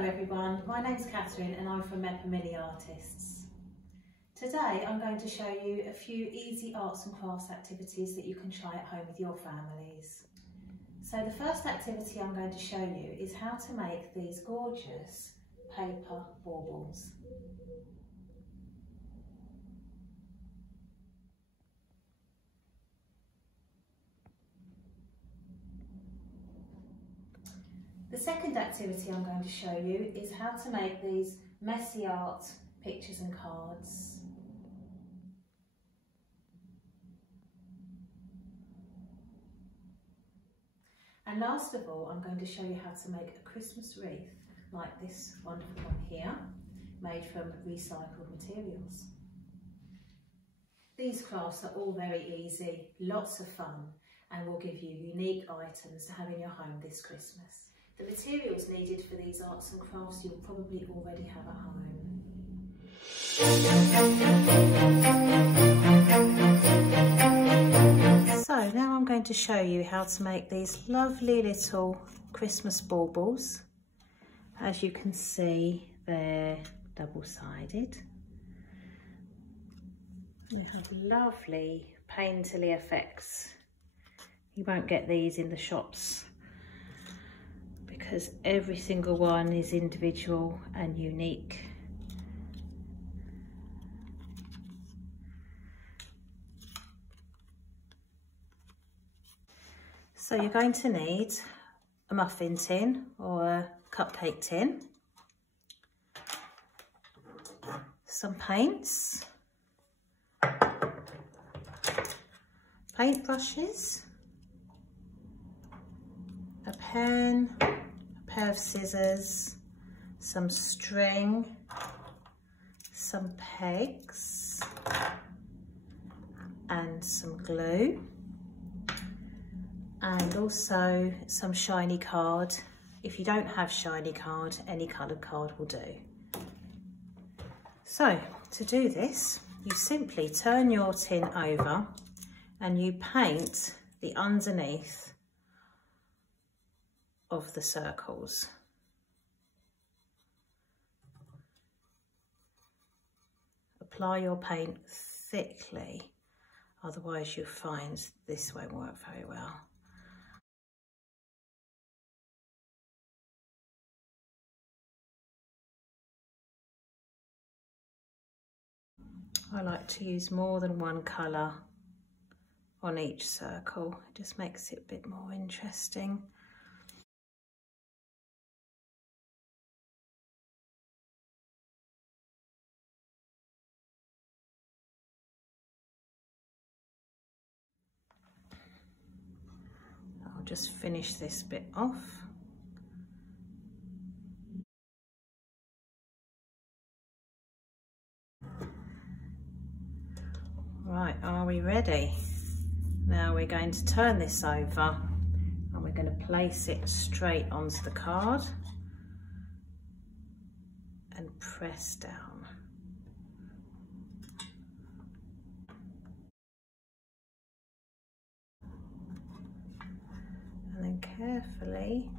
Hello everyone, my name's Catherine and I'm from Mepper Mini Artists. Today I'm going to show you a few easy arts and crafts activities that you can try at home with your families. So the first activity I'm going to show you is how to make these gorgeous paper baubles. The second activity I'm going to show you is how to make these messy art pictures and cards. And last of all, I'm going to show you how to make a Christmas wreath like this wonderful one here, made from recycled materials. These crafts are all very easy, lots of fun, and will give you unique items to have in your home this Christmas. The materials needed for these arts and crafts you'll probably already have at home. So now I'm going to show you how to make these lovely little Christmas baubles. As you can see, they're double-sided. They have lovely painterly effects. You won't get these in the shops because every single one is individual and unique. So you're going to need a muffin tin or a cupcake tin, some paints, paint brushes, a pen, a pair of scissors, some string, some pegs and some glue, and also some shiny card. If you don't have shiny card, any coloured card will do. So to do this, you simply turn your tin over and you paint the underneath of the circles. Apply your paint thickly, otherwise you'll find this won't work very well. I like to use more than one colour on each circle. It just makes it a bit more interesting. I'll just finish this bit off. Right, are we ready? Now we're going to turn this over and we're going to place it straight onto the card and press down. And then carefully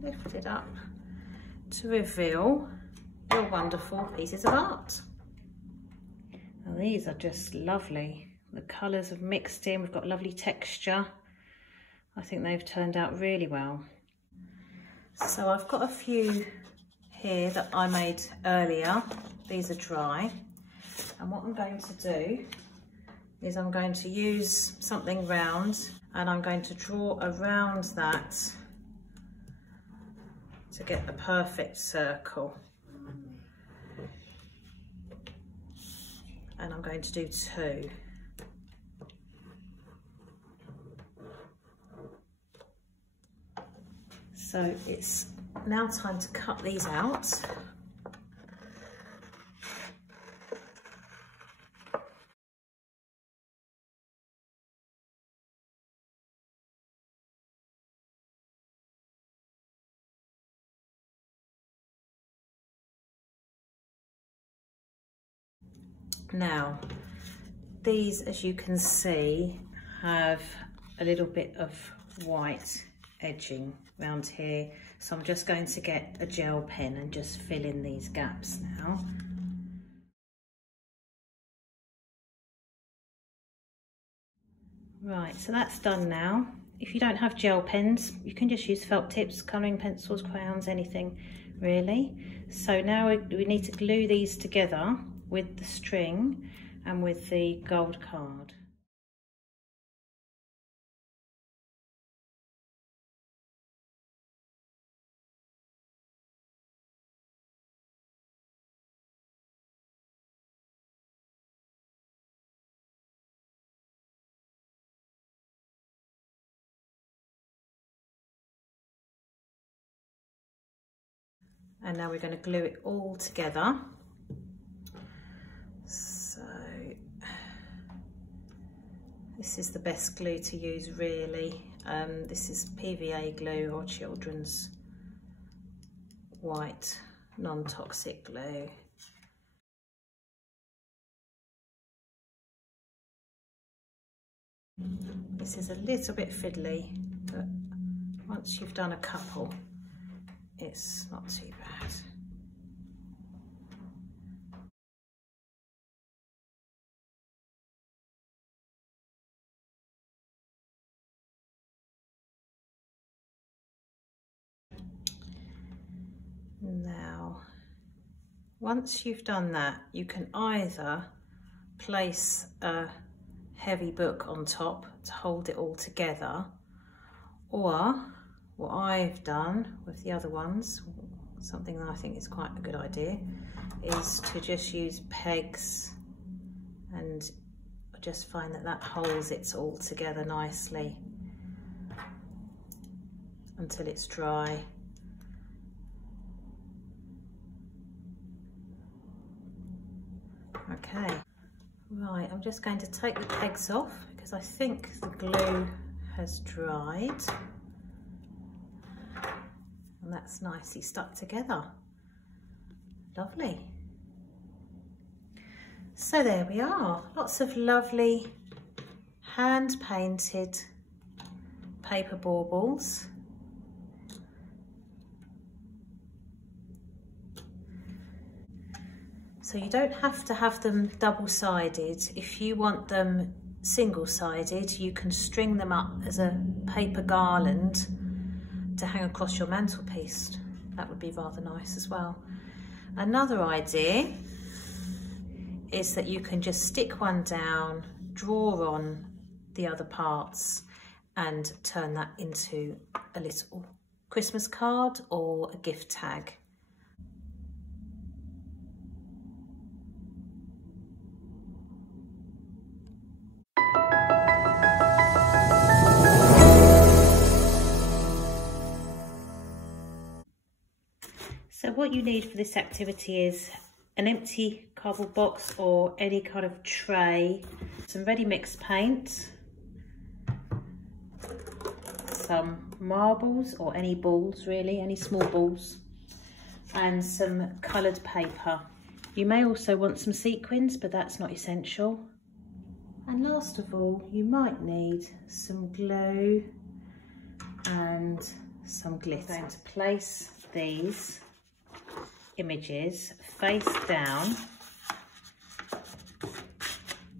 lift it up to reveal your wonderful pieces of art. Now these are just lovely. The colours have mixed in, we've got lovely texture. I think they've turned out really well. So I've got a few here that I made earlier. These are dry. And what I'm going to do is I'm going to use something round and I'm going to draw around that to get the perfect circle. And I'm going to do two. So it's now time to cut these out. Now, these, as you can see, have a little bit of white edging around here. So I'm just going to get a gel pen and just fill in these gaps now. Right, so that's done now. If you don't have gel pens, you can just use felt tips, colouring pencils, crayons, anything really. So now we need to glue these together with the string and with the gold card. And now we're going to glue it all together. So this is the best glue to use really. This is PVA glue or children's white non-toxic glue. This is a little bit fiddly, but once you've done a couple, it's not too bad. Now, once you've done that, you can either place a heavy book on top to hold it all together, or what I've done with the other ones, something that I think is quite a good idea, is to just use pegs, and I just find that that holds it all together nicely until it's dry. Okay, right, I'm just going to take the pegs off because I think the glue has dried. And that's nicely stuck together. Lovely. So there we are, lots of lovely hand painted paper baubles. So you don't have to have them double-sided. If you want them single-sided, you can string them up as a paper garland to hang across your mantelpiece. That would be rather nice as well. Another idea is that you can just stick one down, draw on the other parts and turn that into a little Christmas card or a gift tag. So what you need for this activity is an empty cardboard box or any kind of tray, some ready mixed paint, some marbles or any balls really, any small balls, and some coloured paper. You may also want some sequins, but that's not essential. And last of all, you might need some glue and some glitter. I'm going to place these images face down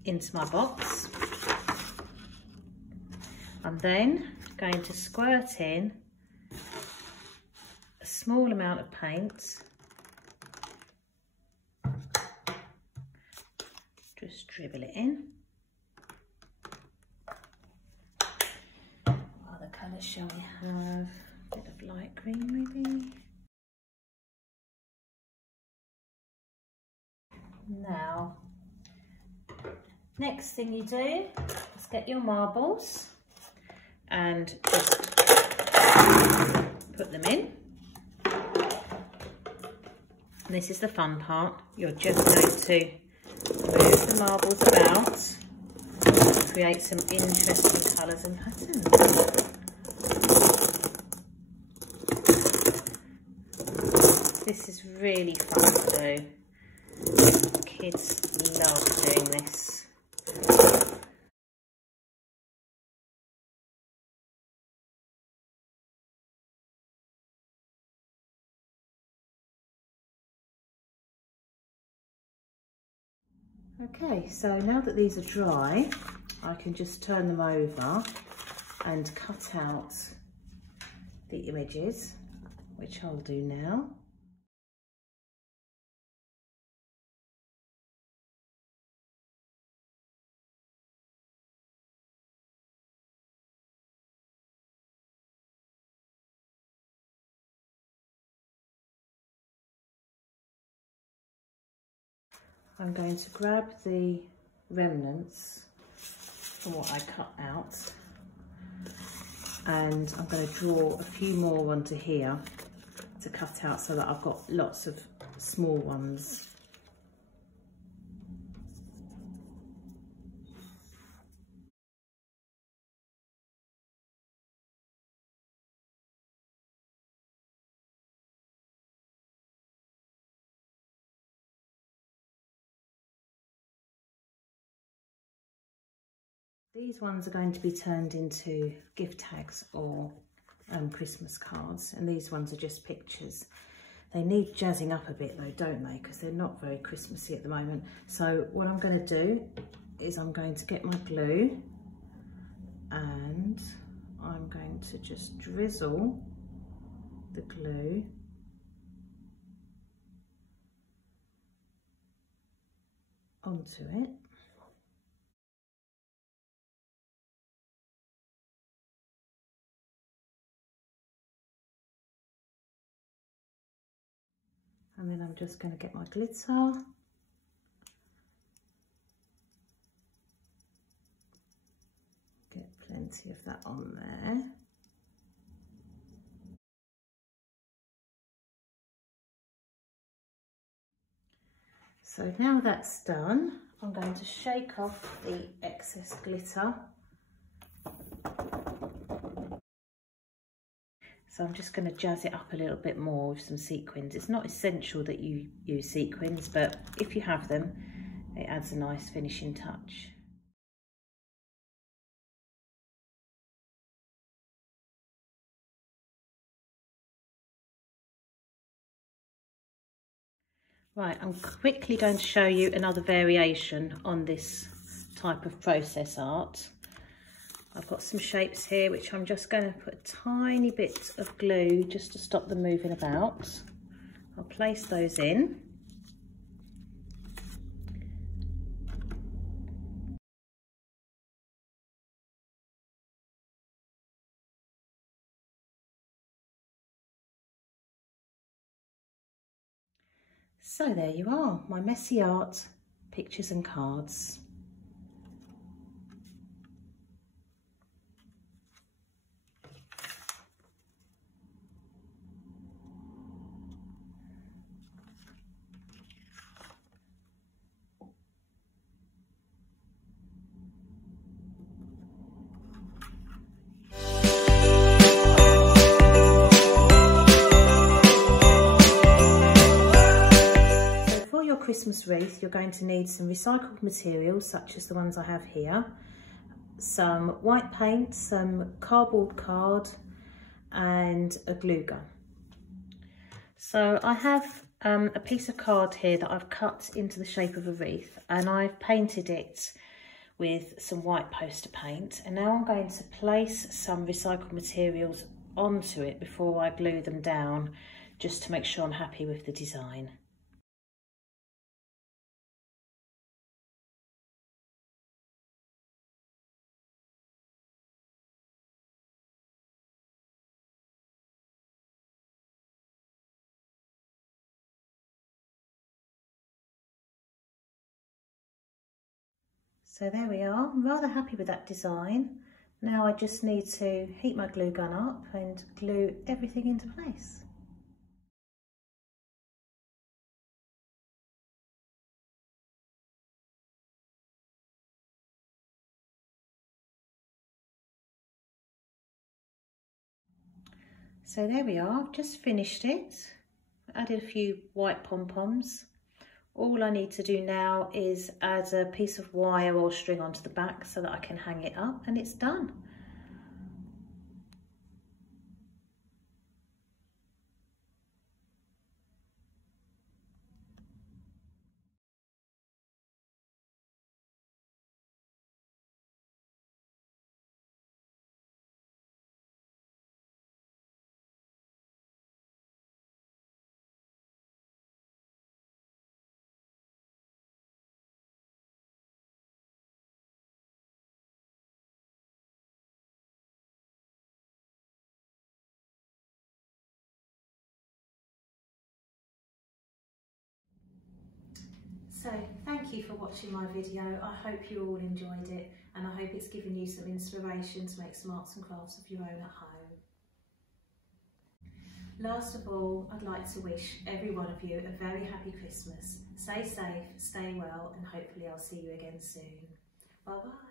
into my box. I'm then going to squirt in a small amount of paint, just dribble it in. What other colours shall we have? A bit of light green maybe. Now, next thing you do is get your marbles and just put them in. And this is the fun part. You're just going to move the marbles about to create some interesting colours and patterns. This is really fun to do. Kids love doing this. Okay, so now that these are dry, I can just turn them over and cut out the images, which I'll do now. I'm going to grab the remnants from what I cut out, and I'm going to draw a few more onto here to cut out so that I've got lots of small ones. These ones are going to be turned into gift tags or Christmas cards, and these ones are just pictures. They need jazzing up a bit though, don't they? Because they're not very Christmassy at the moment. So what I'm going to do is I'm going to get my glue and I'm going to just drizzle the glue onto it. And then I'm just going to get my glitter. Get plenty of that on there. So now that's done, I'm going to shake off the excess glitter. So I'm just going to jazz it up a little bit more with some sequins. It's not essential that you use sequins, but if you have them, it adds a nice finishing touch. Right, I'm quickly going to show you another variation on this type of process art. I've got some shapes here which I'm just going to put a tiny bit of glue just to stop them moving about. I'll place those in. So there you are, my messy art, pictures and cards. Christmas wreath, you're going to need some recycled materials such as the ones I have here, some white paint, some cardboard card and a glue gun. So I have a piece of card here that I've cut into the shape of a wreath, and I've painted it with some white poster paint, and now I'm going to place some recycled materials onto it before I glue them down, just to make sure I'm happy with the design. So there we are, I'm rather happy with that design. Now I just need to heat my glue gun up and glue everything into place. So there we are, I've just finished it. I added a few white pom-poms. All I need to do now is add a piece of wire or string onto the back so that I can hang it up, and it's done. So thank you for watching my video. I hope you all enjoyed it, and I hope it's given you some inspiration to make some arts and crafts of your own at home. Last of all, I'd like to wish every one of you a very happy Christmas. Stay safe, stay well, and hopefully I'll see you again soon. Bye bye.